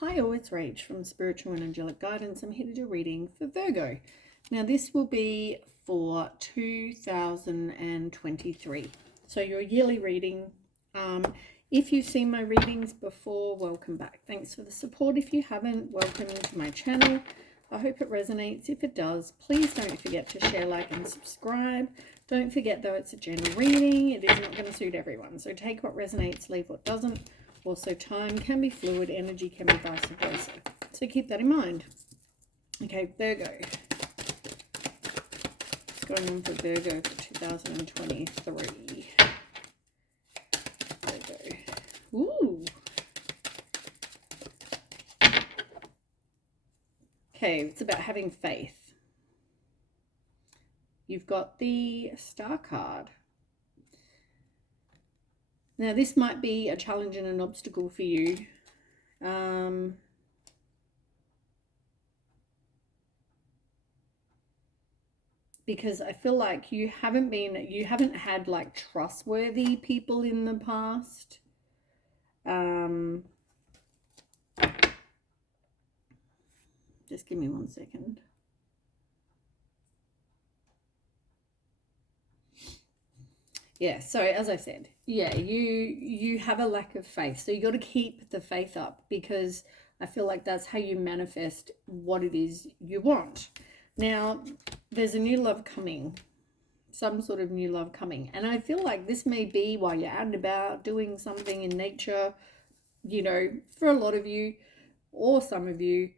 Hi all, it's Rach from Spiritual and Angelic Guidance. I'm here to do a reading for Virgo. Now this will be for 2023. So your yearly reading. If you've seen my readings before, welcome back. Thanks for the support. If you haven't, welcome to my channel. I hope it resonates. If it does, please don't forget to share, like, and subscribe. Don't forget though, it's a general reading. It is not going to suit everyone. So take what resonates, leave what doesn't. Also, time can be fluid, energy can be vice versa. So keep that in mind. Okay, Virgo. What's going on for Virgo for 2023? Virgo. Ooh. Okay, it's about having faith. You've got the Star card. Now, this might be a challenge and an obstacle for you. Because I feel like you haven't had like trustworthy people in the past. Just give me 1 second. Yeah, so as I said, yeah, you have a lack of faith. So you got to keep the faith up, because I feel like that's how you manifest what it is you want. Now, there's a new love coming, some sort of new love coming. And I feel like this may be while you're out and about doing something in nature, you know, for a lot of you or some of you.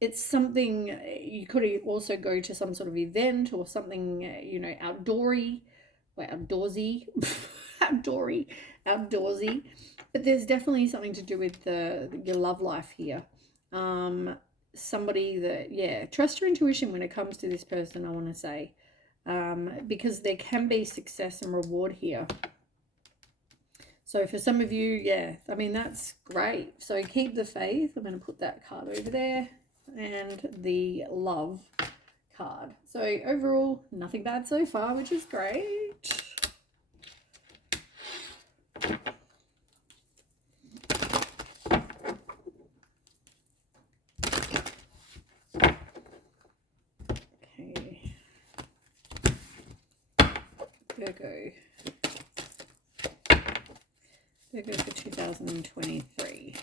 It's something you could also go to some sort of event or something, you know, outdoorsy, outdoorsy. But there's definitely something to do with your love life here. Somebody that, yeah, trust your intuition when it comes to this person, I want to say, because there can be success and reward here. So for some of you, yeah, I mean, that's great. So keep the faith. I'm going to put that card over there. And the love card. So overall, nothing bad so far, which is great. Okay. Virgo. Virgo for 2023.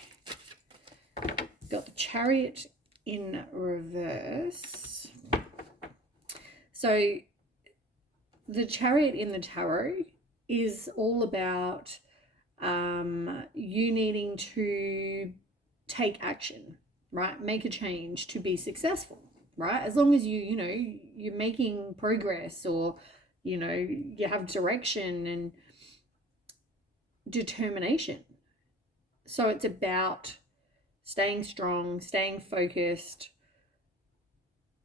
Got the Chariot in reverse. So the Chariot in the tarot is all about you needing to take action, right? Make a change to be successful, right? As long as you know, you're making progress, or, you know, you have direction and determination. So it's about staying strong, staying focused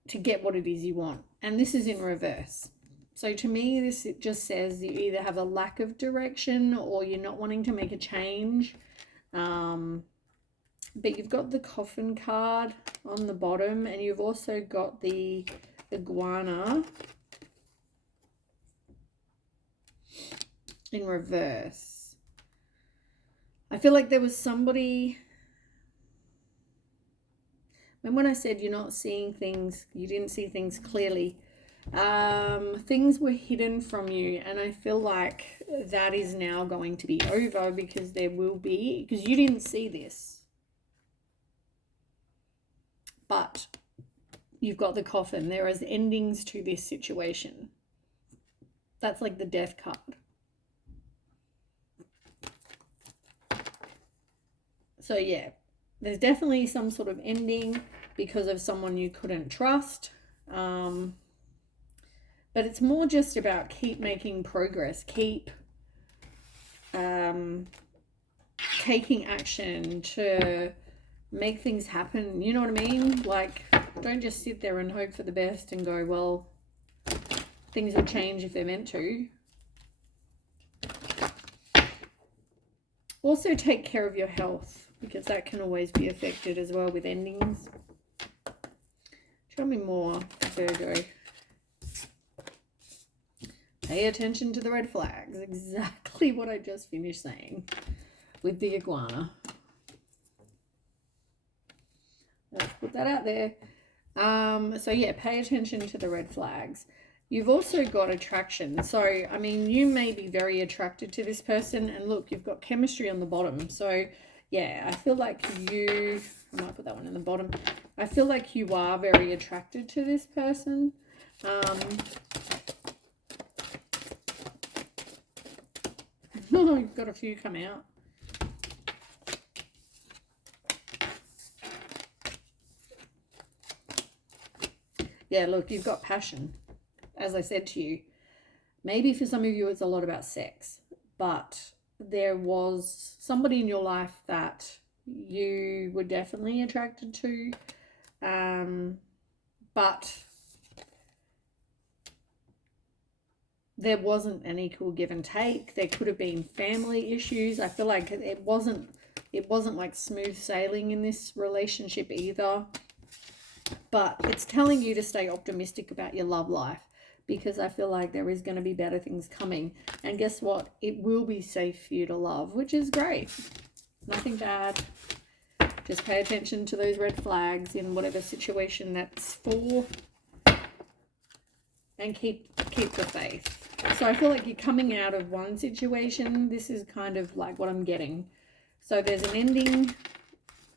to get what it is you want. And this is in reverse. So to me, this, it just says you either have a lack of direction or you're not wanting to make a change. But you've got the Coffin card on the bottom, and you've also got the Iguana in reverse. I feel like there was somebody, when I said you're not seeing things, you didn't see things clearly, things were hidden from you, and I feel like that is now going to be over, because there will be, because you didn't see this. But you've got the Coffin. There is endings to this situation. That's like the Death card. So yeah, there's definitely some sort of ending because of someone you couldn't trust. But it's more just about keep making progress, keep taking action to make things happen. You know what I mean? Like, don't just sit there and hope for the best and go, well, things will change if they're meant to. Also take care of your health, because that can always be affected as well with endings. Tell me more, Virgo. Pay attention to the red flags. Exactly what I just finished saying with the Iguana. put that out there. So yeah, pay attention to the red flags. You've also got attraction. So, I mean, you may be very attracted to this person, and look, you've got chemistry on the bottom. So, yeah, I feel like I might put that one in the bottom. I feel like you are very attracted to this person. You've got a few come out. Yeah, look, you've got passion. As I said to you, maybe for some of you it's a lot about sex, but there was somebody in your life that you were definitely attracted to, but there wasn't an equal give and take. There could have been family issues. I feel like it wasn't like smooth sailing in this relationship either. But it's telling you to stay optimistic about your love life, because I feel like there is going to be better things coming. And guess what? It will be safe for you to love, which is great. Nothing bad. Just pay attention to those red flags in whatever situation that's for, and keep the faith. So I feel like you're coming out of one situation. This is kind of like what I'm getting. So there's an ending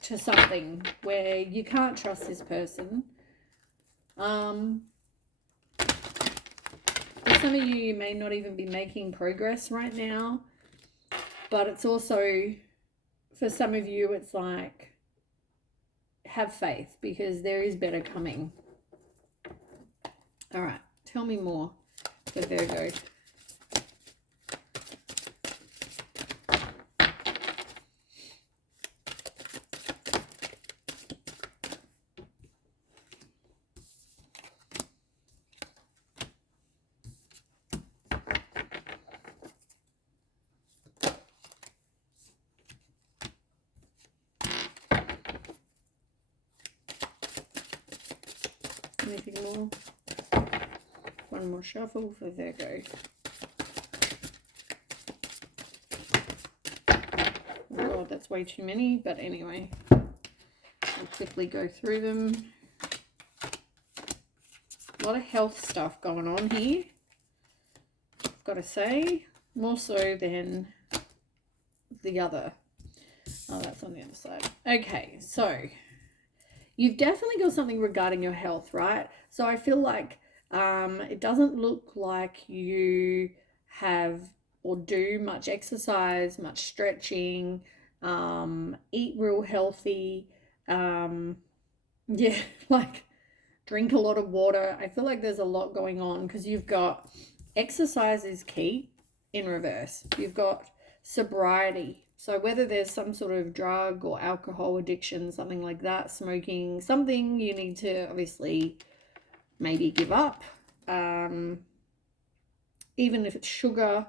to something where you can't trust this person. For some of you, you may not even be making progress right now, but it's also, for some of you, it's like, have faith, because there is better coming. All right, tell me more for Virgo. Anything more? One more shuffle for Virgo. Oh God, that's way too many, but anyway, I'll quickly go through them. A lot of health stuff going on here, I've got to say, more so than the other. Oh, that's on the other side. Okay, so you've definitely got something regarding your health, right? So I feel like it doesn't look like you have or do much exercise, much stretching, eat real healthy, yeah, like drink a lot of water. I feel like there's a lot going on, because you've got exercise is key in reverse. You've got sobriety. So whether there's some sort of drug or alcohol addiction, something like that, smoking, something you need to obviously maybe give up. Even if it's sugar,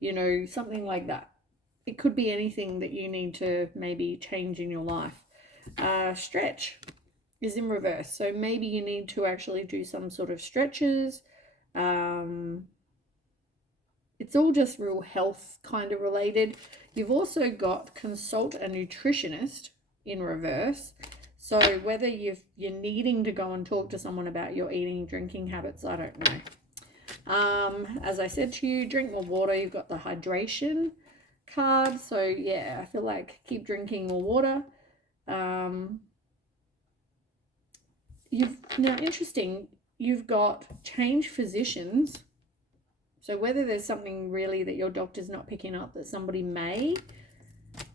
you know, something like that. It could be anything that you need to maybe change in your life. Stretch is in reverse. So maybe you need to actually do some sort of stretches. It's all just real health kind of related. You've also got consult a nutritionist in reverse. So whether you're needing to go and talk to someone about your eating, drinking habits, I don't know. As I said to you, drink more water. You've got the hydration card. So yeah, I feel like keep drinking more water. Interesting, you've got change physicians. So whether there's something really that your doctor's not picking up that somebody may,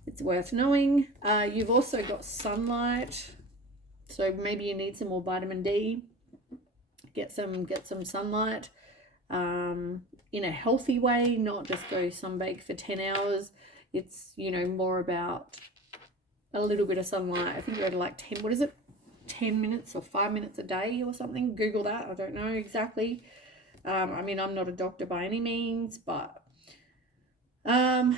it's worth knowing. You've also got sunlight. So maybe you need some more vitamin D. Get some sunlight in a healthy way, not just go sunbake for 10 hours. It's, you know, more about a little bit of sunlight. I think you go to like 10 minutes or 5 minutes a day or something. Google that. I don't know exactly. I mean, I'm not a doctor by any means, but I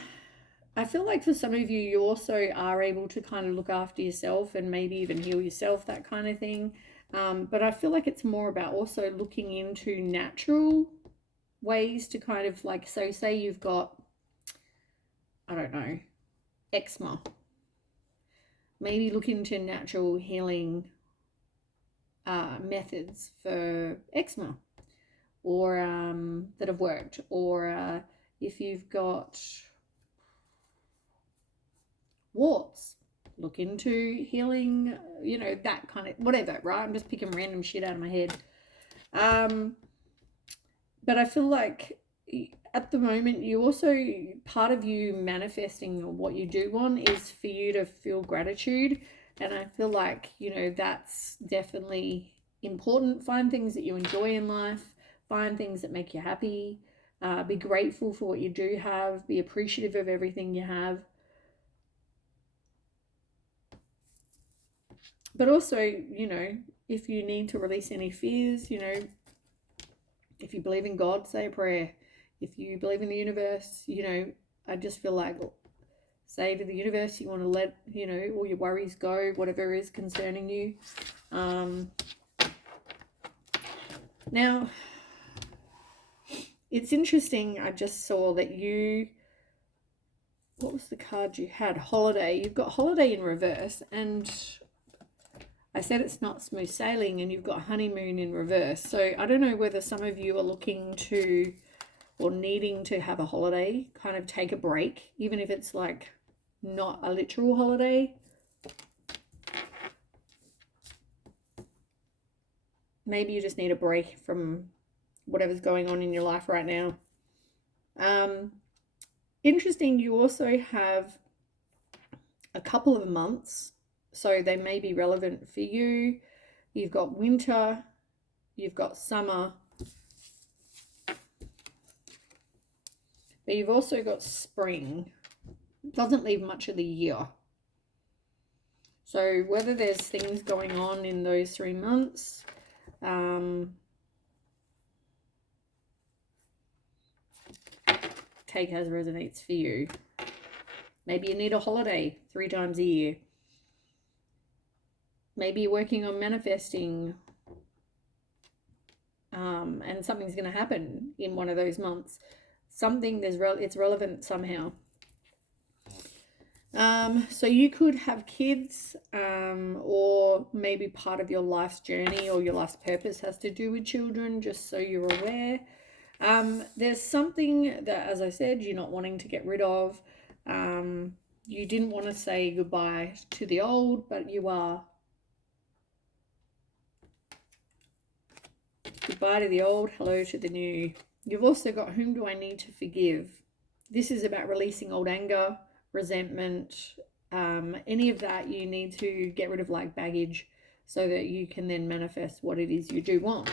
feel like for some of you, you also are able to kind of look after yourself and maybe even heal yourself, that kind of thing. But I feel like it's more about also looking into natural ways to kind of like, so say you've got, I don't know, eczema. Maybe look into natural healing methods for eczema, or that have worked, or if you've got warts, look into healing, you know, that kind of whatever, right? I'm just picking random shit out of my head. But I feel like at the moment, you also, part of you manifesting what you do want is for you to feel gratitude. And I feel like, you know, that's definitely important. Find things that you enjoy in life, find things that make you happy, be grateful for what you do have, be appreciative of everything you have. But also, you know, if you need to release any fears, you know, if you believe in God, say a prayer. If you believe in the universe, you know, I just feel like say to the universe you want to let, you know, all your worries go, whatever is concerning you. Now, it's interesting. I just saw that you, what was the card you had? Holiday. You've got holiday in reverse, and I said it's not smooth sailing, and you've got honeymoon in reverse. So I don't know whether some of you are looking to or needing to have a holiday, kind of take a break, even if it's like not a literal holiday. Maybe you just need a break from whatever's going on in your life right now. Interesting, you also have a couple of months, so they may be relevant for you. You've got winter, you've got summer, but you've also got spring. It doesn't leave much of the year. So whether there's things going on in those 3 months, take as resonates for you. Maybe you need a holiday 3 times a year. Maybe you're working on manifesting, and something's going to happen in one of those months. Something it's relevant somehow. So you could have kids, or maybe part of your life's journey or your life's purpose has to do with children, just so you're aware. There's something that, as I said, you're not wanting to get rid of. You didn't want to say goodbye to the old, but you are. Goodbye to the old, hello to the new. You've also got whom do I need to forgive? This is about releasing old anger, resentment, any of that. You need to get rid of like baggage so that you can then manifest what it is you do want.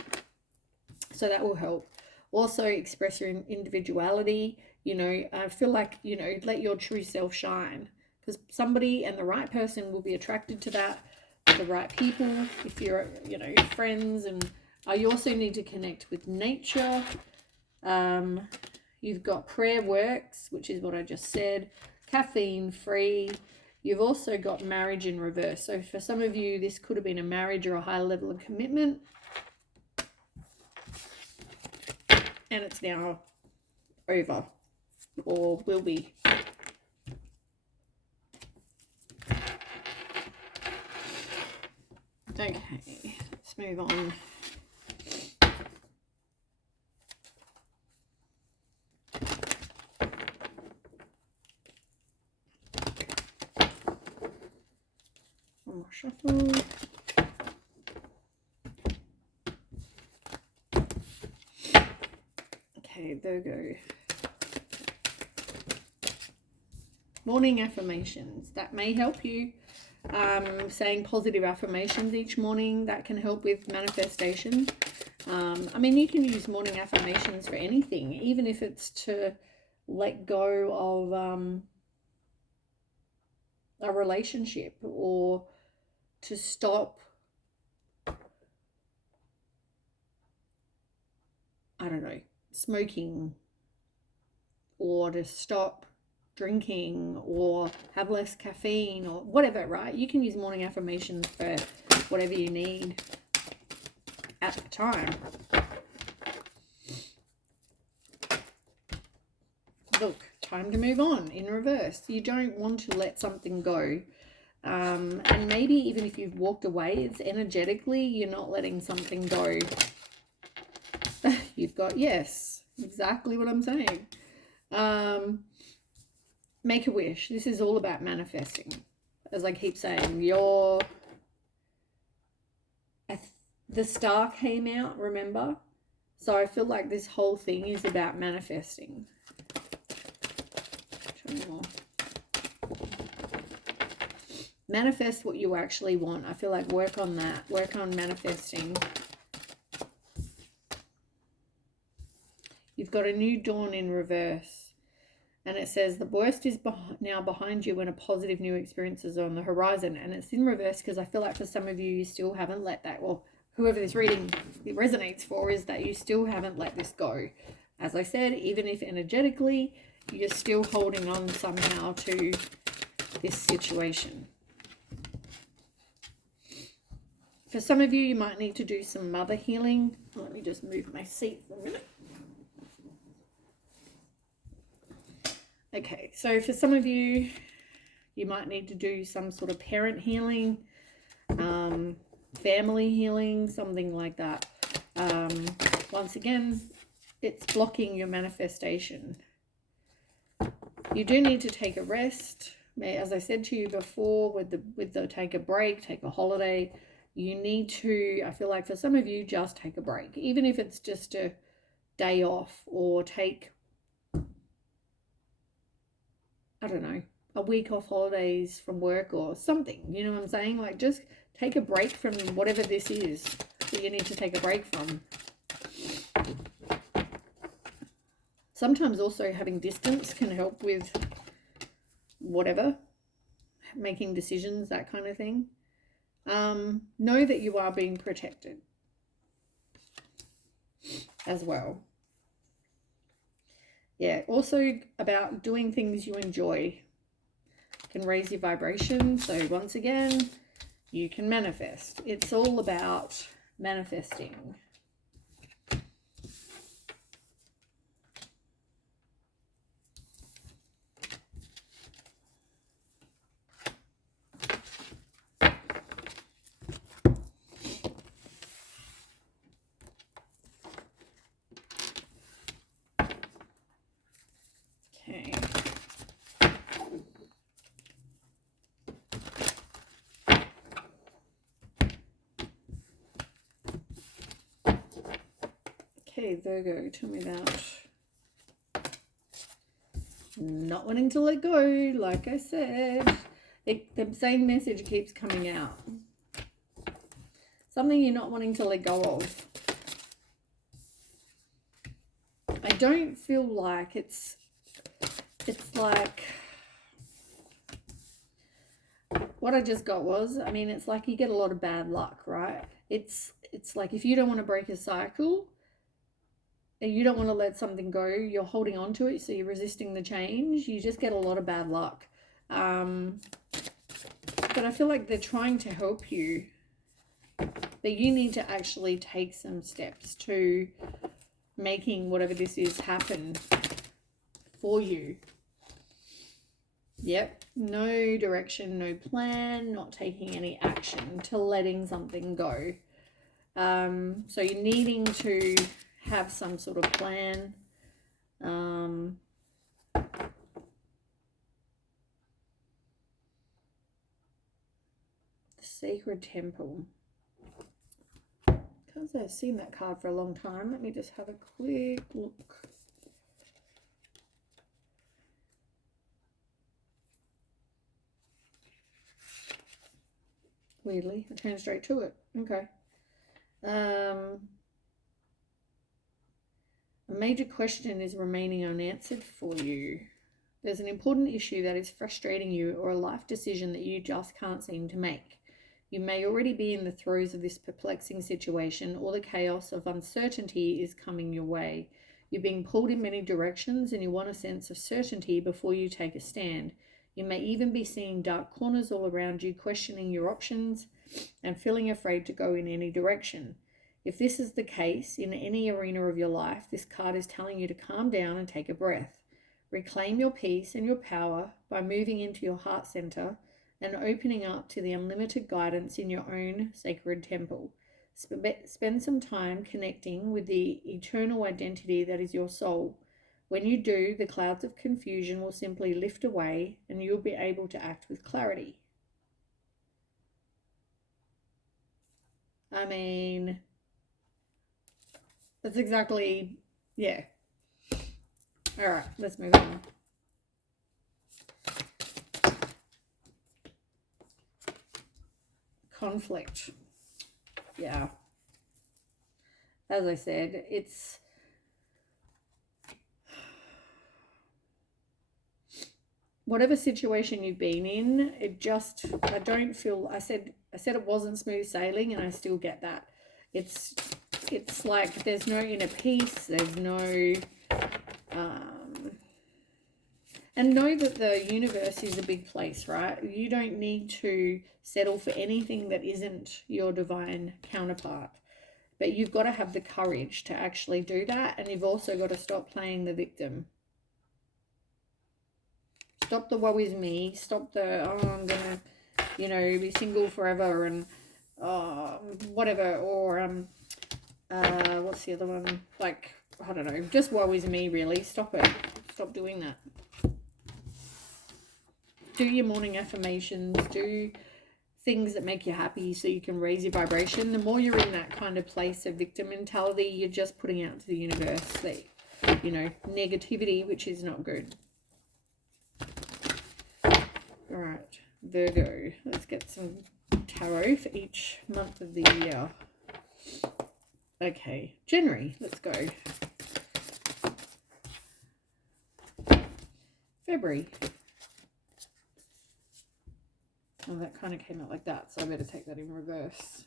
So that will help. Also express your individuality. You know, I feel like, you know, let your true self shine, because somebody and the right person will be attracted to that, the right people, if you're, you know, friends. And you also need to connect with nature. You've got prayer works, which is what I just said, caffeine free. You've also got marriage in reverse. So for some of you, this could have been a marriage or a high level of commitment, and it's now over, or will be. Okay, let's move on. One more shuffle. Okay, Virgo. Morning affirmations. That may help you. Saying positive affirmations each morning, that can help with manifestation. I mean, you can use morning affirmations for anything, even if it's to let go of a relationship, or to stop, I don't know, smoking, or to stop drinking, or have less caffeine, or whatever, right? You can use morning affirmations for whatever you need at the time. Look, time to move on in reverse. You don't want to let something go And maybe even if you've walked away, it's energetically you're not letting something go. You've got, yes, exactly what I'm saying. Make a wish. This is all about manifesting. As I keep saying, the star came out, remember? So I feel like this whole thing is about manifesting. Show me more. Manifest what you actually want. I feel like work on that. Work on manifesting. You've got a new dawn in reverse. And it says the worst is now behind you when a positive new experience is on the horizon. And it's in reverse because I feel like for some of you, you still haven't let that, or whoever this reading resonates for, is that you still haven't let this go. As I said, even if energetically, you're still holding on somehow to this situation. For some of you, you might need to do some mother healing. Let me just move my seat for a minute. Okay, so for some of you, you might need to do some sort of parent healing, family healing, something like that. Once again, it's blocking your manifestation. You do need to take a rest. As I said to you before, with the take a break, take a holiday, you need to, I feel like for some of you, just take a break. Even if it's just a day off, or take, I don't know, a week off holidays from work or something. You know what I'm saying? Like, just take a break from whatever this is that you need to take a break from. Sometimes also having distance can help with whatever, making decisions, that kind of thing. Know that you are being protected as well. Yeah, also about doing things you enjoy can raise your vibration. So once again, you can manifest. It's all about manifesting. Okay. Okay, Virgo, tell me about not wanting to let go. Like I said, the same message keeps coming out. Something you're not wanting to let go of. I don't feel like it's like what I just got was, I mean, it's like you get a lot of bad luck, right? It's like if you don't want to break a cycle and you don't want to let something go, you're holding on to it, so you're resisting the change, you just get a lot of bad luck. But I feel like they're trying to help you, that you need to actually take some steps to making whatever this is happen for you. Yep, no direction, no plan, not taking any action, to letting something go. So you're needing to have some sort of plan. The Sacred Temple. Can't say I've seen that card for a long time. Let me just have a quick look. Weirdly, I turned straight to it. Okay. A major question is remaining unanswered for you. There's an important issue that is frustrating you, or a life decision that you just can't seem to make. You may already be in the throes of this perplexing situation, or the chaos of uncertainty is coming your way. You're being pulled in many directions and you want a sense of certainty before you take a stand. You may even be seeing dark corners all around you, questioning your options and feeling afraid to go in any direction. If this is the case in any arena of your life, this card is telling you to calm down and take a breath. Reclaim your peace and your power by moving into your heart center and opening up to the unlimited guidance in your own sacred temple. Spend some time connecting with the eternal identity that is your soul. When you do, the clouds of confusion will simply lift away and you'll be able to act with clarity. I mean, that's exactly, yeah. All right, let's move on. Conflict. Yeah. As I said, it's whatever situation you've been in, I don't feel, I said it wasn't smooth sailing, and I still get that. It's like there's no inner peace, there's no, and know that the universe is a big place, right? You don't need to settle for anything that isn't your divine counterpart. But you've got to have the courage to actually do that, and you've also got to stop playing the victim. Stop the woe is me. Stop the, oh, I'm going to, be single forever and whatever. Or, what's the other one? Like, I don't know. Just woe is me, really. Stop it. Stop doing that. Do your morning affirmations. Do things that make you happy so you can raise your vibration. The more you're in that kind of place of victim mentality, you're just putting out to the universe that, negativity, which is not good. All right, Virgo. Let's get some tarot for each month of the year. Okay, January. Let's go. February. Oh, that kind of came out like that, so I better take that in reverse.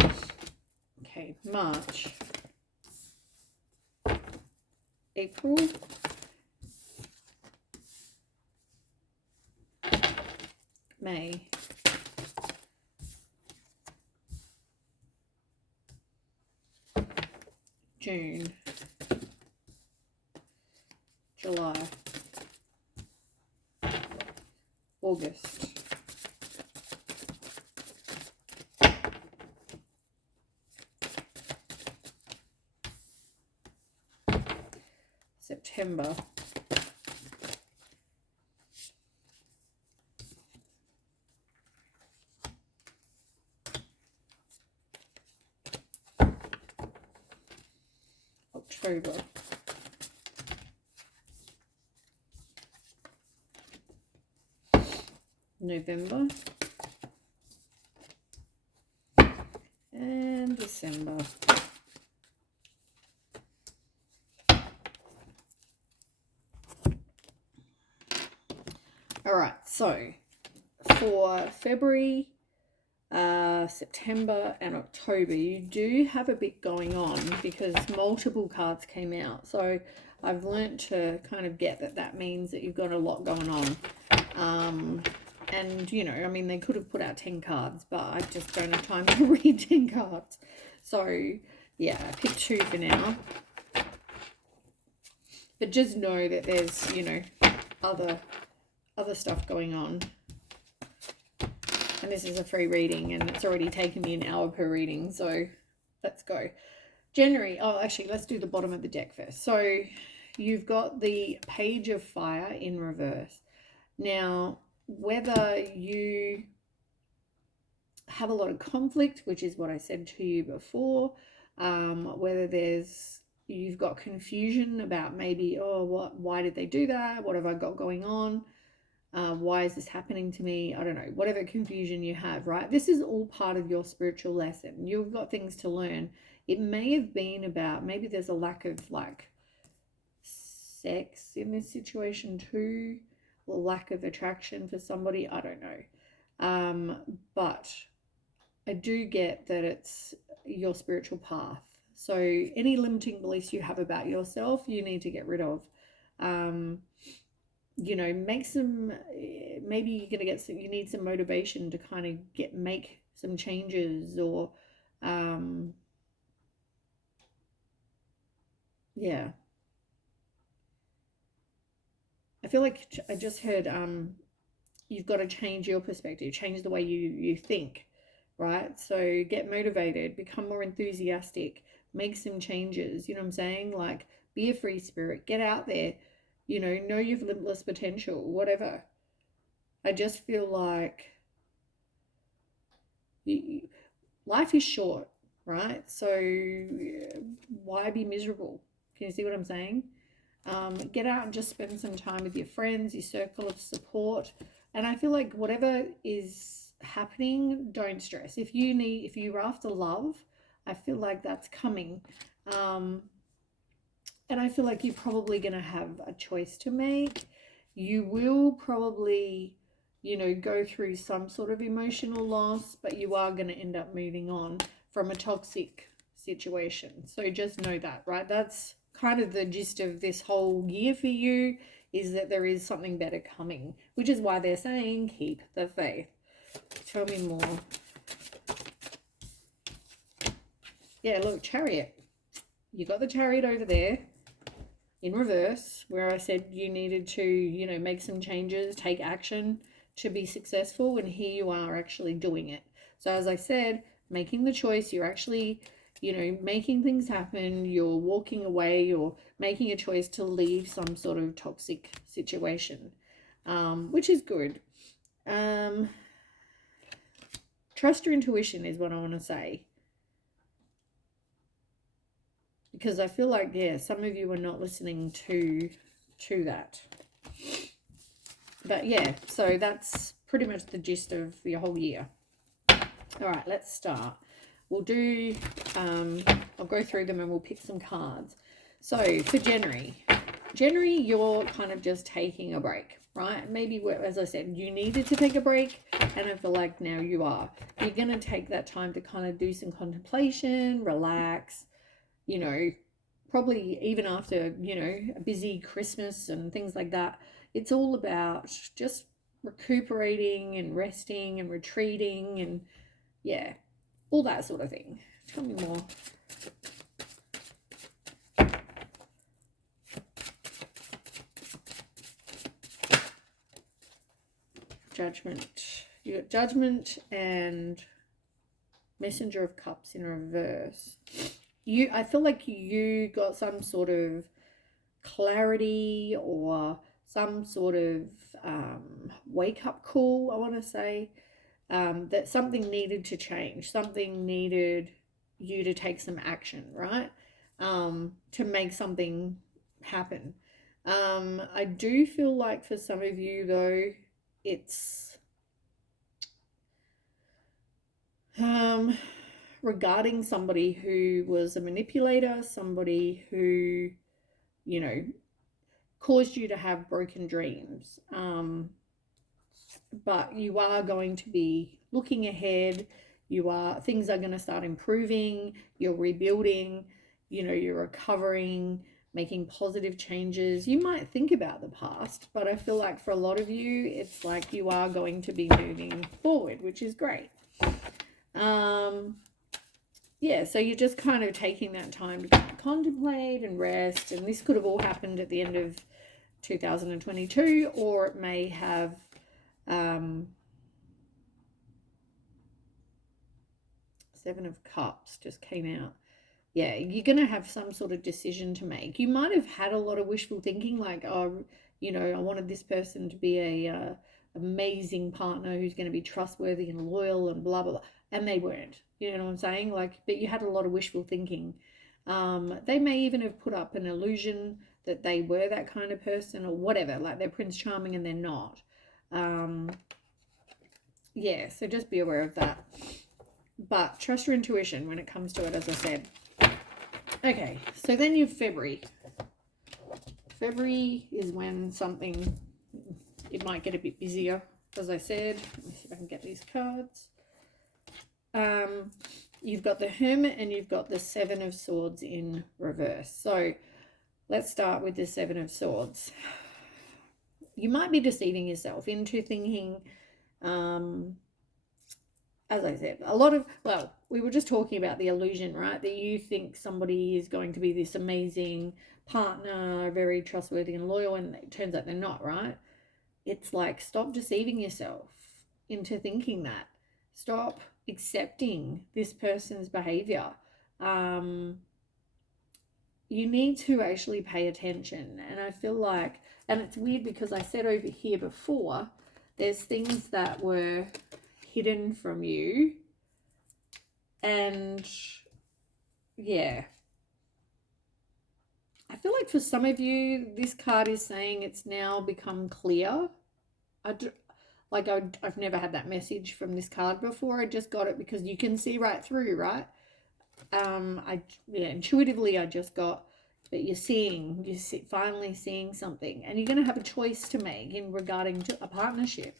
Okay, March. April. May. June. July. August. September. October. November. And December. All right, so for February, September and October, you do have a bit going on because multiple cards came out. So I've learnt to kind of get that means that you've got a lot going on. And, they could have put out 10 cards, but I just don't have time to read 10 cards. So, yeah, I picked 2 for now. But just know that there's, other stuff going on. And this is a free reading, and it's already taken me an hour per reading, so let's go. January. Oh, actually, let's do the bottom of the deck first. So you've got the Page of Fire in reverse. Now, whether you have a lot of conflict, which is what I said to you before, whether you've got confusion about maybe, why did they do that? What have I got going on? Why is this happening to me? I don't know, whatever confusion you have, right? This is all part of your spiritual lesson. You've got things to learn. It may have been about, maybe there's a lack of sex in this situation too, or lack of attraction for somebody. I don't know. But I do get that it's your spiritual path. So any limiting beliefs you have about yourself, you need to get rid of. Make some, maybe you're going to get some, you need some motivation to kind of make some changes, or, yeah. I feel like I just heard, you've got to change your perspective, change the way you think, right? So get motivated, become more enthusiastic, make some changes. You know what I'm saying? Like, be a free spirit, get out there, know you've limitless potential, whatever. I just feel like life is short, right? So why be miserable? Can you see what I'm saying? Get out and just spend some time with your friends, your circle of support. And I feel like whatever is happening, don't stress. If you're after love, I feel like that's coming. And I feel like you're probably going to have a choice to make. You will probably, go through some sort of emotional loss, but you are going to end up moving on from a toxic situation. So just know that, right? That's kind of the gist of this whole year for you, is that there is something better coming, which is why they're saying keep the faith. Tell me more. Yeah, look, Chariot. You got the Chariot over there in reverse, where I said you needed to, make some changes, take action to be successful, and here you are actually doing it. So as I said, making the choice, you're actually, making things happen, you're walking away, you're making a choice to leave some sort of toxic situation, which is good. Trust your intuition is what I want to say. Because I feel like, yeah, some of you are not listening to that. But yeah, so that's pretty much the gist of the whole year. All right, let's start. We'll do, I'll go through them and we'll pick some cards. So for January, you're kind of just taking a break, right? Maybe, as I said, you needed to take a break, and I feel like now you are. You're going to take that time to kind of do some contemplation, relax, probably even after, a busy Christmas and things like that. It's all about just recuperating and resting and retreating and, yeah, all that sort of thing. Tell me more. Judgment. You got Judgment and Messenger of Cups in reverse. I feel like you got some sort of clarity or some sort of wake-up call, I want to say, that something needed to change. Something needed you to take some action, right? To make something happen. I do feel like for some of you, though, it's regarding somebody who was a manipulator, somebody who, caused you to have broken dreams. But you are going to be looking ahead. Things are going to start improving. You're rebuilding, you're recovering, making positive changes. You might think about the past, but I feel like for a lot of you, it's like you are going to be moving forward, which is great. Yeah, so you're just kind of taking that time to contemplate and rest, and this could have all happened at the end of 2022, or it may have Seven of Cups just came out. Yeah, you're going to have some sort of decision to make. You might have had a lot of wishful thinking, like, oh, I wanted this person to be a amazing partner who's going to be trustworthy and loyal and blah, blah, blah. And they weren't. You know what I'm saying? Like, but you had a lot of wishful thinking. They may even have put up an illusion that they were that kind of person or whatever. Like, they're Prince Charming and they're not. Yeah, so just be aware of that. But trust your intuition when it comes to it, as I said. Okay, so then you've February. February is when it might get a bit busier, as I said. Let me see if I can get these cards. You've got the Hermit and you've got the Seven of Swords in reverse. So let's start with the Seven of Swords. You might be deceiving yourself into thinking, as I said, we were just talking about the illusion, right? That you think somebody is going to be this amazing partner, very trustworthy and loyal, and it turns out they're not, right? it's like, stop deceiving yourself into thinking that. Stop accepting this person's behavior. You need to actually pay attention. And I feel like, and it's weird because I said over here before, there's things that were hidden from you. And yeah, I feel like for some of you, this card is saying it's now become clear. I've never had that message from this card before. I just got it because you can see right through, right? Intuitively I just got that you're finally seeing something, and you're going to have a choice to make in regarding to a partnership.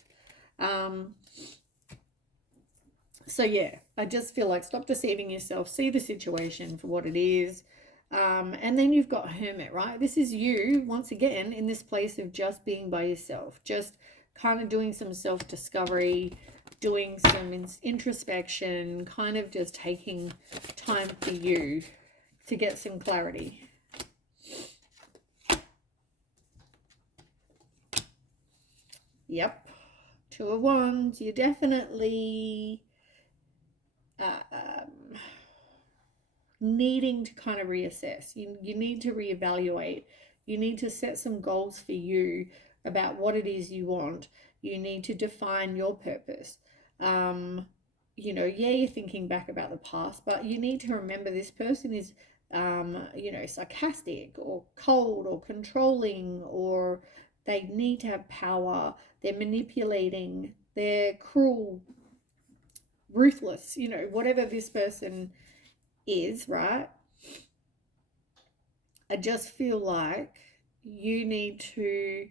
So yeah, I just feel like stop deceiving yourself, see the situation for what it is. And then you've got Hermit, right? This is you once again in this place of just being by yourself, just kind of doing some self-discovery, doing some introspection, kind of just taking time for you to get some clarity. Yep. Two of Wands. You're definitely needing to kind of reassess. You need to reevaluate. You need to set some goals for you about what it is you want. You need to define your purpose. You know, yeah, you're thinking back about the past, but you need to remember this person is, you know, sarcastic or cold or controlling, or they need to have power. They're manipulating. They're cruel, ruthless, you know, whatever this person is, right? I just feel like you need to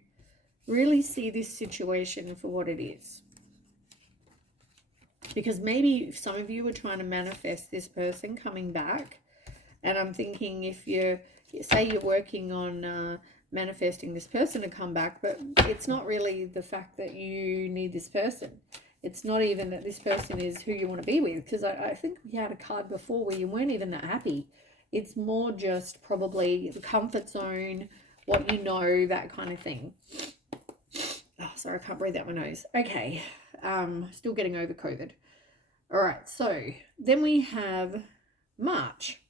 really see this situation for what it is. Because maybe some of you are trying to manifest this person coming back. And I'm thinking, if you say you're working on manifesting this person to come back, but it's not really the fact that you need this person. It's not even that this person is who you want to be with. Because I think we had a card before where you weren't even that happy. It's more just probably the comfort zone, what you know, that kind of thing. Oh, sorry, I can't breathe out my nose. Okay, still getting over COVID. All right, so then we have March.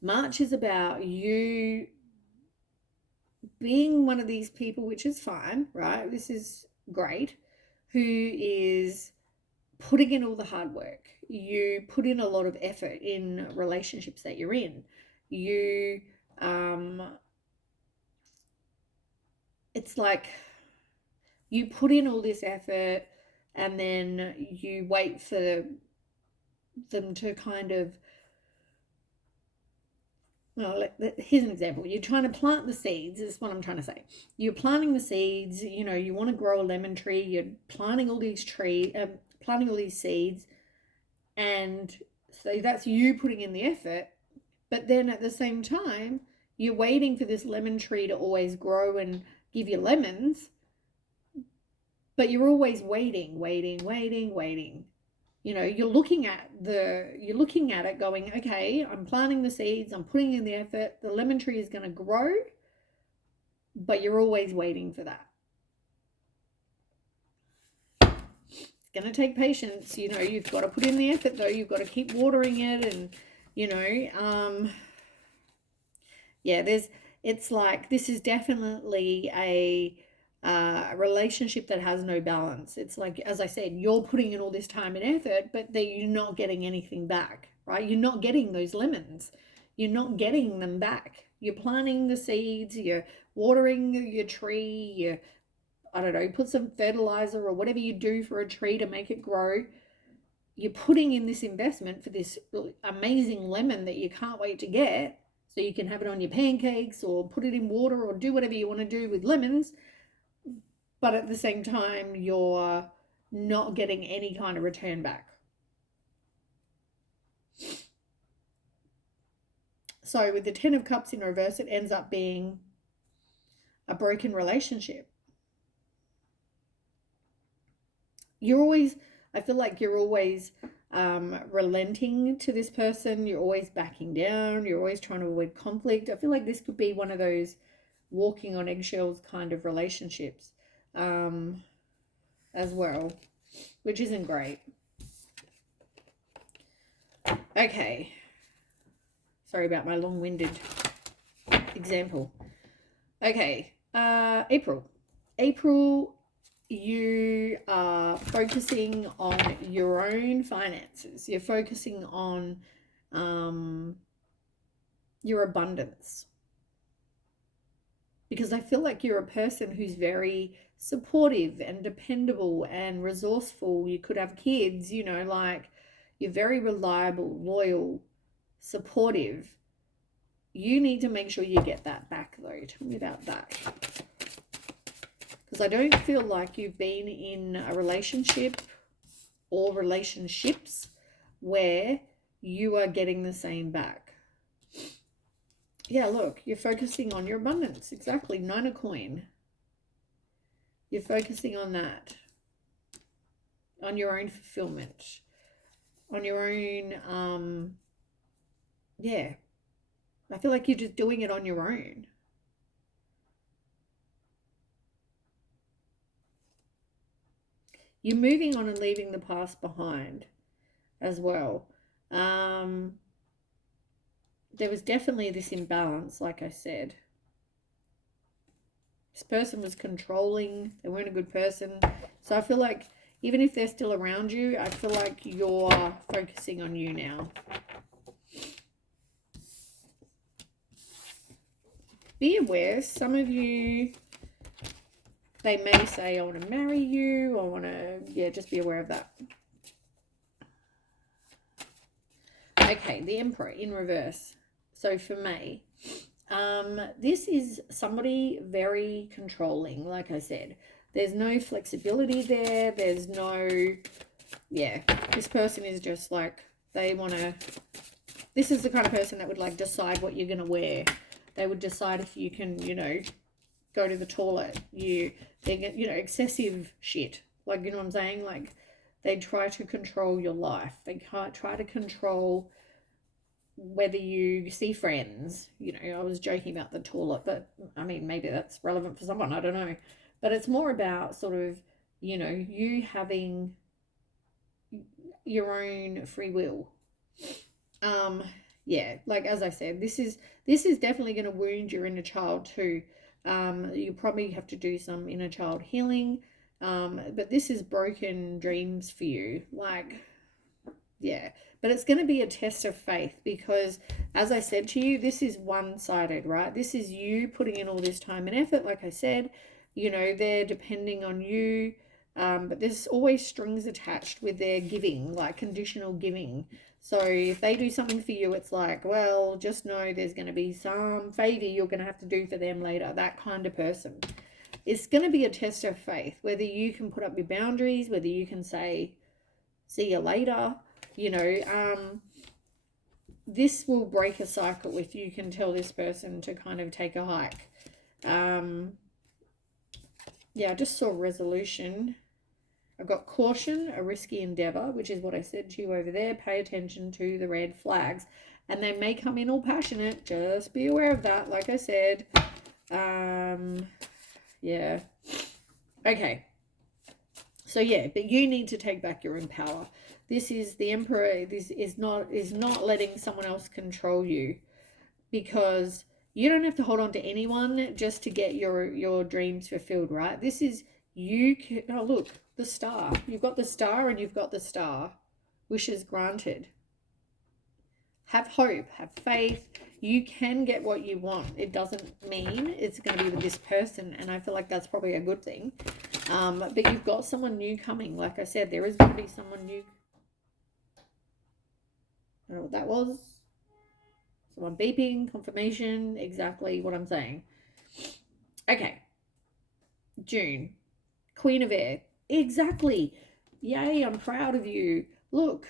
March is about you being one of these people, which is fine, right? This is great, who is putting in all the hard work. You put in a lot of effort in relationships that you're in. You, it's like you put in all this effort and then you wait for them to kind of, well, here's an example. You're trying to plant the seeds, is what I'm trying to say. You're planting the seeds, you know, you want to grow a lemon tree, you're planting all these planting all these seeds, and so that's you putting in the effort. But then at the same time, you're waiting for this lemon tree to always grow and give you lemons, but you're always waiting. You know, you're looking at it going, okay, I'm planting the seeds, I'm putting in the effort, the lemon tree is going to grow, but you're always waiting for that. It's going to take patience. You know, you've got to put in the effort though. You've got to keep watering it, and, you know, yeah, it's like, this is definitely a relationship that has no balance. It's like, as I said, you're putting in all this time and effort, but you're not getting anything back, right? You're not getting those lemons. You're not getting them back. You're planting the seeds, you're watering your tree, you, I don't know, put some fertilizer or whatever you do for a tree to make it grow. You're putting in this investment for this really amazing lemon that you can't wait to get, so you can have it on your pancakes or put it in water or do whatever you want to do with lemons. But at the same time, you're not getting any kind of return back. So with the Ten of Cups in reverse, it ends up being a broken relationship. I feel like you're always relenting to this person. You're always backing down. You're always trying to avoid conflict. I feel like this could be one of those walking on eggshells kind of relationships as well, which isn't great. Okay. Sorry about my long-winded example. Okay. April. April, you are focusing on your own finances. You're focusing on your abundance. Because I feel like you're a person who's very supportive and dependable and resourceful. You could have kids, you know, like you're very reliable, loyal, supportive. You need to make sure you get that back though. Tell me about that. Because I don't feel like you've been in a relationship or relationships where you are getting the same back. Yeah, look, you're focusing on your abundance. Exactly. 9 of coin. You're focusing on that. On your own fulfillment. On your own, yeah. I feel like you're just doing it on your own. You're moving on and leaving the past behind as well. There was definitely this imbalance, like I said. This person was controlling. They weren't a good person. So I feel like even if they're still around you, I feel like you're focusing on you now. Be aware, some of you, they may say, I want to marry you. I want to, yeah, just be aware of that. Okay, the Emperor in reverse. So for May, this is somebody very controlling, like I said. There's no flexibility there. There's no, yeah, this person is just like, they want to, this is the kind of person that would like decide what you're going to wear. They would decide if you can, you know, go to the toilet. They get, you know, excessive shit. Like, you know what I'm saying? Like, they try to control your life. They can't try to control whether you see friends. You know, I was joking about the toilet, but I mean, maybe that's relevant for someone. I don't know. But it's more about sort of, you know, you having your own free will. Yeah, like as I said, this is definitely going to wound your inner child too. You probably have to do some inner child healing. But this is broken dreams for you. Like, yeah, but it's going to be a test of faith because, as I said to you, this is one-sided, right? This is you putting in all this time and effort. Like I said, you know, they're depending on you. But there's always strings attached with their giving, like conditional giving. So if they do something for you, it's like, well, just know there's going to be some favor you're going to have to do for them later. That kind of person. It's going to be a test of faith, whether you can put up your boundaries, whether you can say, see you later. You know, this will break a cycle if you can tell this person to kind of take a hike. Yeah, I just saw resolution. I've got caution, a risky endeavor, which is what I said to you over there. Pay attention to the red flags. And they may come in all passionate. Just be aware of that, like I said. Yeah. Okay. So yeah, but you need to take back your own power. This is the Emperor. This is not letting someone else control you, because you don't have to hold on to anyone just to get your dreams fulfilled, right? This is you. Oh, look, the star. You've got the star and you've got the star. Wishes granted. Have hope. Have faith. You can get what you want. It doesn't mean it's going to be with this person, and I feel like that's probably a good thing. But you've got someone new coming. Like I said, there is going to be someone new. I don't know what that was. Someone beeping, confirmation, exactly what I'm saying. Okay. June. Queen of Air. Exactly. Yay, I'm proud of you. Look,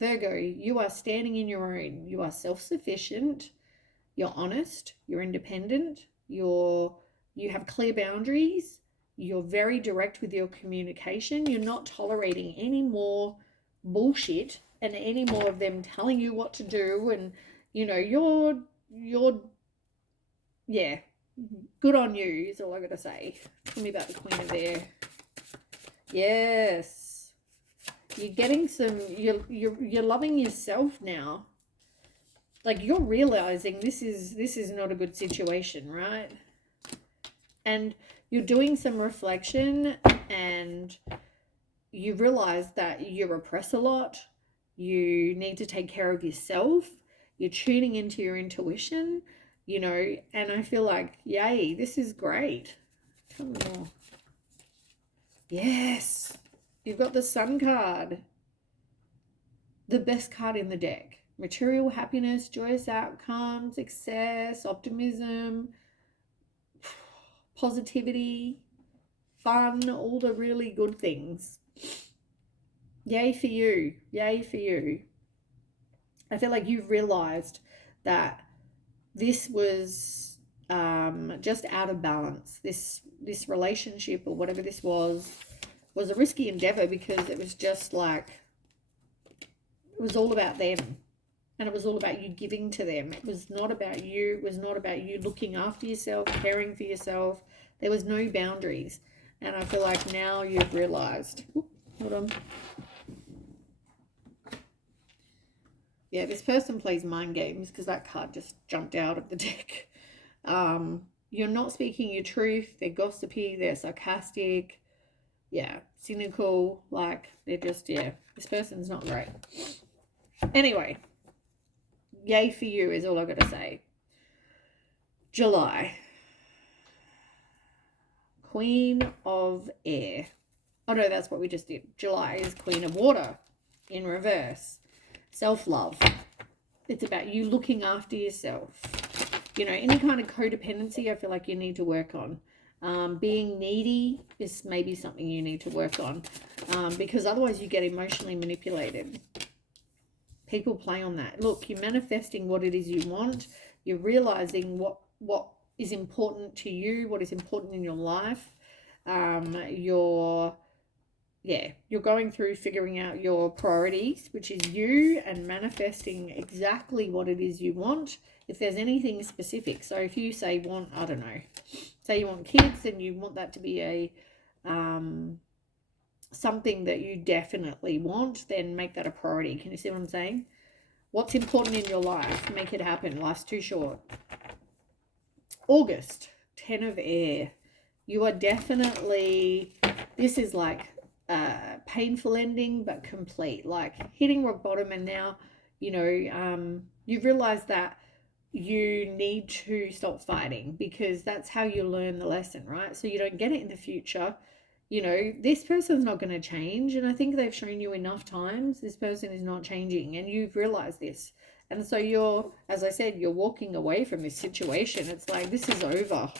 Virgo, you are standing in your own. You are self-sufficient. You're honest. You're independent. You have clear boundaries. You're very direct with your communication. You're not tolerating any more bullshit and any more of them telling you what to do. And, you know, you're yeah, Good on you is all I got to say. Tell me about the Queen of Air. Yes. You're getting some, you're loving yourself now. Like, you're realizing this is not a good situation, right? And you're doing some reflection, and you realize that you repress a lot. You need to take care of yourself. You're tuning into your intuition, you know, and I feel like, yay, this is great. Tell me more. Yes. You've got the Sun card. The best card in the deck. Material happiness, joyous outcomes, success, optimism, positivity, fun, all the really good things. Yay for you. Yay for you. I feel like you've realized that this was just out of balance. This relationship or whatever this was a risky endeavor, because it was just like, it was all about them. And it was all about you giving to them. It was not about you. It was not about you looking after yourself, caring for yourself. There was no boundaries. And I feel like now you've realized. Hold on. Yeah, this person plays mind games, because that card just jumped out of the deck. You're not speaking your truth. They're gossipy. They're sarcastic. Yeah, cynical. Like, they're just, yeah, this person's not great. Anyway. Yay for you is all I've got to say. July. Queen of Air. Oh no, that's what we just did. July is Queen of Water in reverse. Self-love. It's about you looking after yourself. You know, any kind of codependency, I feel like you need to work on. Being needy is maybe something you need to work on, because otherwise you get emotionally manipulated. People play on that. Look, you're manifesting what it is you want. You're realizing what is important to you, what is important in your life. You're going through figuring out your priorities, which is you, and manifesting exactly what it is you want. If there's anything specific. So if you say I don't know, say you want kids and you want that to be a something that you definitely want, then make that a priority. Can you see what I'm saying? What's important in your life? Make it happen. Life's too short. August, 10 of Air. You are definitely, this is like a painful ending, but complete. Like hitting rock bottom, and now, you know, you've realized that you need to stop fighting, because that's how you learn the lesson, right? So you don't get it in the future. You know, this person's not going to change. And I think they've shown you enough times this person is not changing, and you've realized this. And so you're, as I said, you're walking away from this situation. It's like, this is over.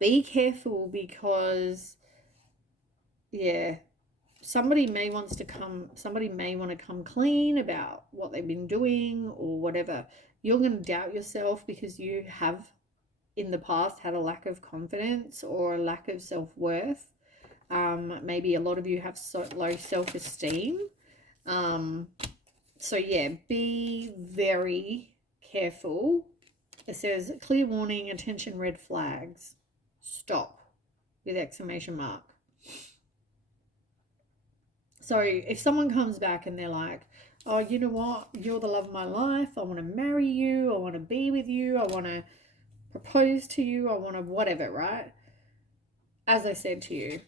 Be careful, because, yeah, somebody may want to come clean about what they've been doing or whatever. You're going to doubt yourself, because you have in the past had a lack of confidence or a lack of self-worth. Maybe a lot of you have so low self-esteem. So yeah, be very careful. It says, clear warning, attention, red flags. Stop with exclamation mark. So if someone comes back and they're like, oh, you know what? You're the love of my life. I want to marry you. I want to be with you. I want to propose to you. I want to whatever, right? As I said to you,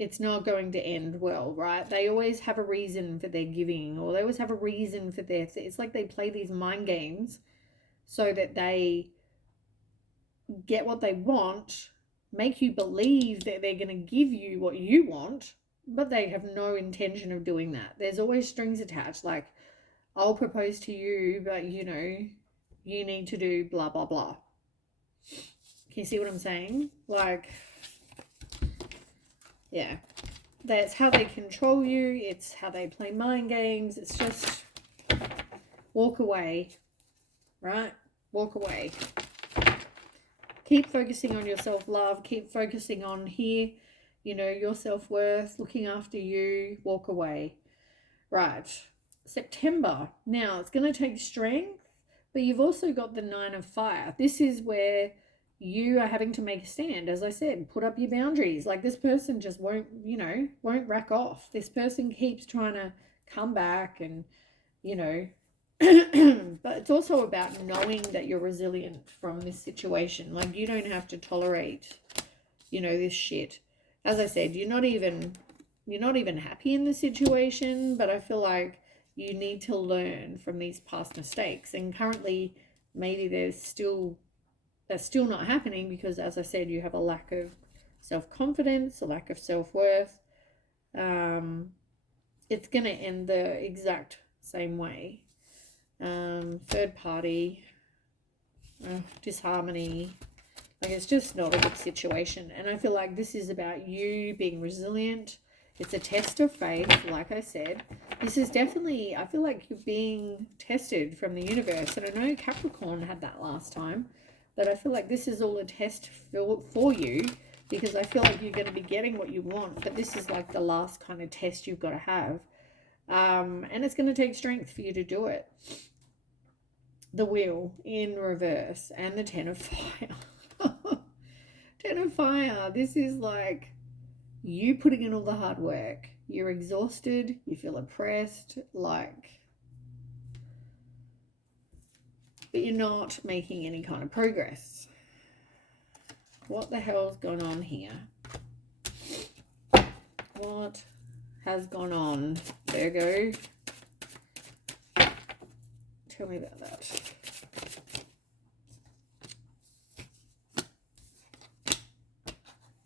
it's not going to end well, right? They always have a reason for their giving, or they always have a reason for their, it's like they play these mind games so that they get what they want, make you believe that they're going to give you what you want, but they have no intention of doing that. There's always strings attached, like, I'll propose to you, but you know, you need to do blah, blah, blah. Can you see what I'm saying? Like, yeah, that's how they control you. It's how they play mind games. It's just walk away, right? Walk away. Keep focusing on your self-love. Keep focusing on here. you know, your self-worth, looking after you, walk away. Right. September. Now, it's going to take strength, but you've also got the Nine of Fire. This is where you are having to make a stand. As I said, put up your boundaries. Like, this person just won't, you know, won't rack off. This person keeps trying to come back and, you know, but it's also about knowing that you're resilient from this situation. Like, you don't have to tolerate, you know, this shit. As I said, you're not even happy in the situation, but I feel like you need to learn from these past mistakes. And currently, maybe that's still not happening because, as I said, you have a lack of self-confidence, a lack of self-worth. It's going to end the exact same way. Third party, disharmony. Like, it's just not a good situation. And I feel like this is about you being resilient. It's a test of faith, like I said. This is definitely, I feel like you're being tested from the universe. And I know Capricorn had that last time, but I feel like this is all a test for you, because I feel like you're going to be getting what you want. But this is like the last kind of test you've got to have. And it's going to take strength for you to do it. The Wheel in reverse and the Ten of Fire. Ten of Fire. This is like you putting in all the hard work. You're exhausted. You feel oppressed. Like, but you're not making any kind of progress. What the hell's gone on here? What has gone on, Virgo? Tell me about that.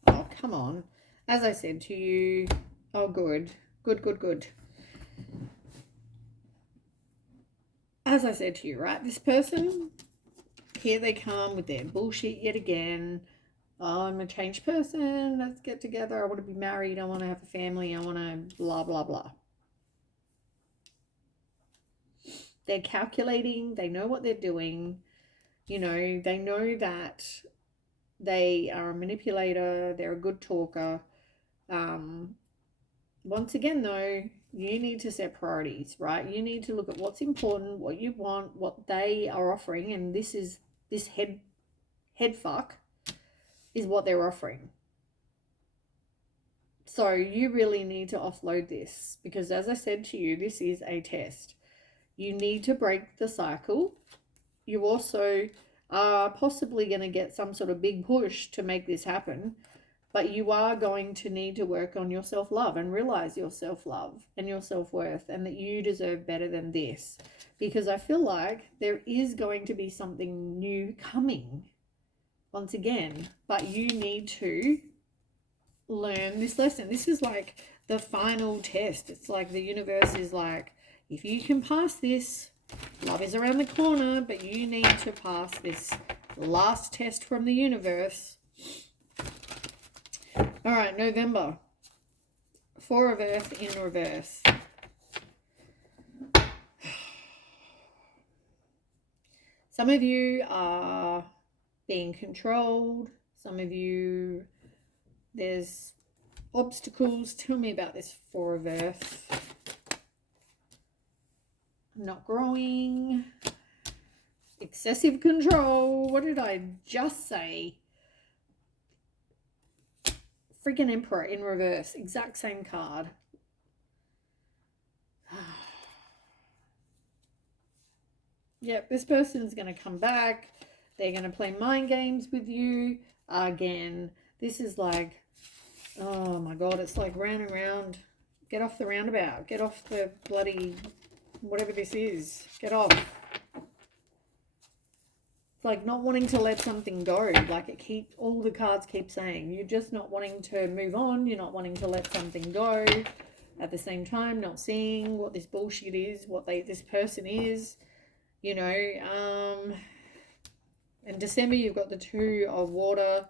Oh, come on. As I said to you, oh, good. Good. As I said to you, right? This person, here they come with their bullshit yet again. Oh, I'm a changed person. Let's get together. I want to be married. I want to have a family. I want to blah, blah, blah. They're calculating. They know what they're doing. You know, they know that they are a manipulator. They're a good talker. Once again, though, you need to set priorities, right? You need to look at what's important, what you want, what they are offering. And this head fuck is what they're offering. So you really need to offload this, because as I said to you, this is a test. You need to break the cycle. You also are possibly going to get some sort of big push to make this happen, but you are going to need to work on your self-love and realize your self-love and your self-worth, and that you deserve better than this, because I feel like there is going to be something new coming once again, but you need to learn this lesson. This is like the final test. It's like the universe is like, if you can pass this, love is around the corner, but you need to pass this last test from the universe. All right, November. Four of Earth in reverse. Some of you are being controlled. Some of you, there's obstacles. Tell me about this Four of Earth. Not growing. Excessive control. What did I just say? Freaking Emperor in reverse. Exact same card. Yep, this person's going to come back. They're going to play mind games with you again. This is like, oh my God, it's like round and round. Get off the roundabout. Get off the bloody, whatever this is. Get off. It's like not wanting to let something go. Like all the cards keep saying, you're just not wanting to move on. You're not wanting to let something go. At the same time, not seeing what this bullshit is, what this person is. You know, in December, you've got the Two of Water.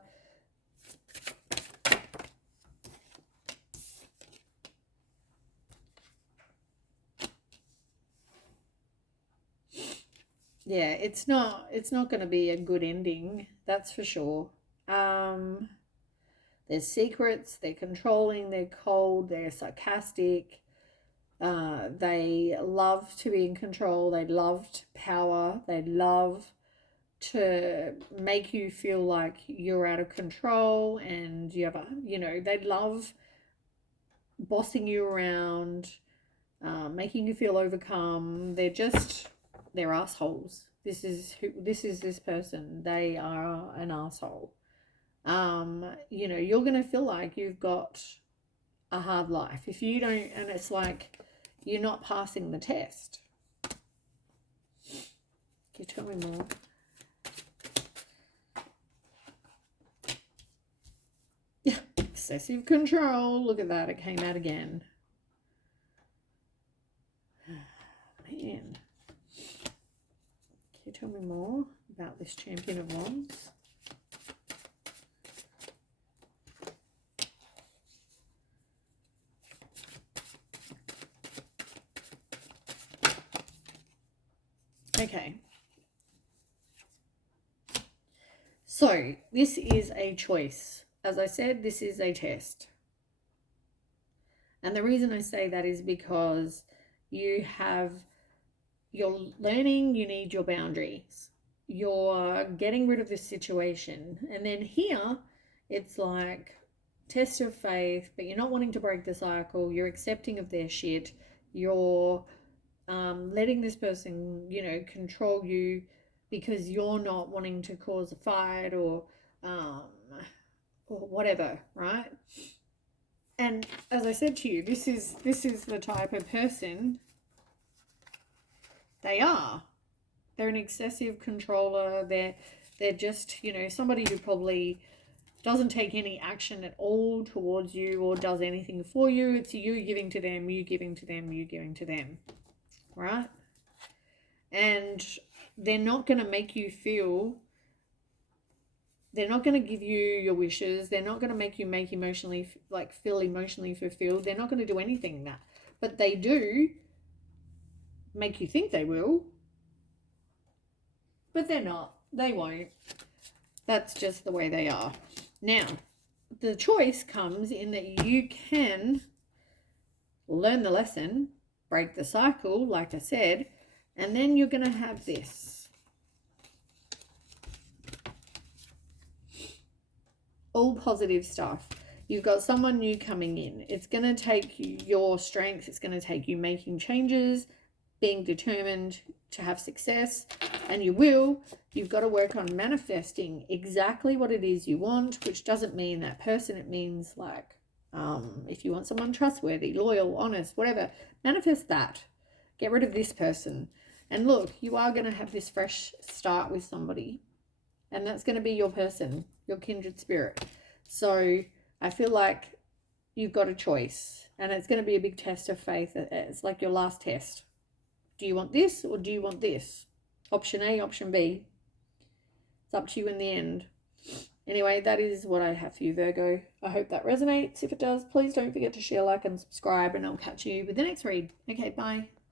Yeah, it's not going to be a good ending, that's for sure. The There's secrets, they're controlling, they're cold, they're sarcastic. They love to be in control. They loved power. They love to make you feel like you're out of control and you have a, they love bossing you around, making you feel overcome. They're assholes. This is this person. They are an asshole. You're going to feel like you've got a hard life if you don't, and it's like you're not passing the test. Can you tell me more? Yeah, excessive control. Look at that. It came out again. Man. Can you tell me more about this Champion of Wands? Okay. So this is a choice. As I said, this is a test. And the reason I say that is because you're learning, you need your boundaries. You're getting rid of this situation. And then here, it's like test of faith, but you're not wanting to break the cycle. You're accepting of their shit. You're letting this person, control you because you're not wanting to cause a fight or whatever, right? And as I said to you, this is the type of person they are. They're an excessive controller. They're just, somebody who probably doesn't take any action at all towards you or does anything for you. It's you giving to them, you giving to them, you giving to them, right? And they're not going to make you feel, they're not going to give you your wishes. They're not going to make you feel emotionally fulfilled. They're not going to do anything that, but they do make you think they will, but they're not. They won't. That's just the way they are. Now, the choice comes in that you can learn the lesson, break the cycle, like I said, and then you're going to have this. All positive stuff. You've got someone new coming in. It's going to take your strength. It's going to take you making changes, being determined to have success, and you will. You've got to work on manifesting exactly what it is you want, which doesn't mean that person. It means like, if you want someone trustworthy, loyal, honest, whatever, manifest that. Get rid of this person. And look, you are going to have this fresh start with somebody, and that's going to be your person, your kindred spirit. So I feel like you've got a choice, and it's going to be a big test of faith. It's like your last test. Do you want this or do you want this? Option A, option B. It's up to you in the end. Anyway, that is what I have for you, Virgo. I hope that resonates. If it does, please don't forget to share, like, and subscribe, and I'll catch you with the next read. Okay, bye.